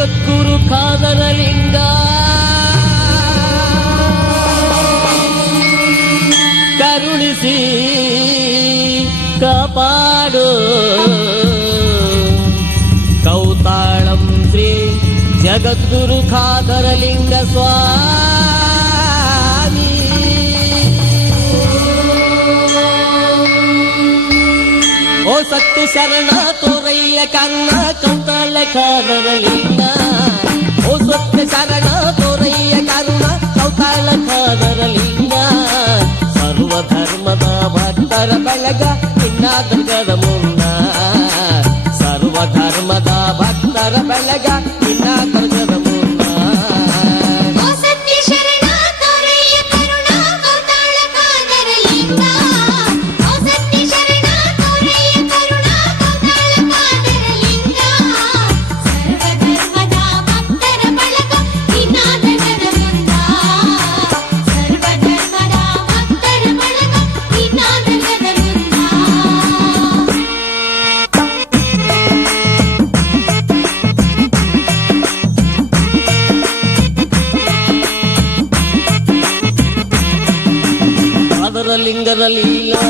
ಜಗದ್ಗುರು ಖಾದರಲಿಂಗ ಕರುಣಿಸಿ ಕಾಪಾಡು ಕೌತಾಳಂ ಶ್ರೀ ಜಗದ್ಗುರು ಖಾದರಲಿಂಗ ಸ್ವಾಮಿ. ಓ ಸತ್ಯ ಶರಣ ತೋರಯ್ಯ ಕನ್ನ ಕೌತಾಳ ಖಾದರಲಿಂಗ. ಓ ಸತ್ಯ ಶರಣ ತೋರಯ್ಯ ಕನ್ನ ಕೌತಾಳ ಖಾದರಲಿಂಗ. ಸರ್ವಧರ್ಮದ ಭಕ್ತರ ಬಳಗ ನಿನ್ನ ದುರ್ಗದ ಮುನ್ನ. ಸರ್ವಧರ್ಮದ ಭಕ್ತರ ಬಳಗ ನಿನ್ನ ದುರ್ಗದ ಮುನ್ನ. ಲಿಂಗದ ಲೀಲಾ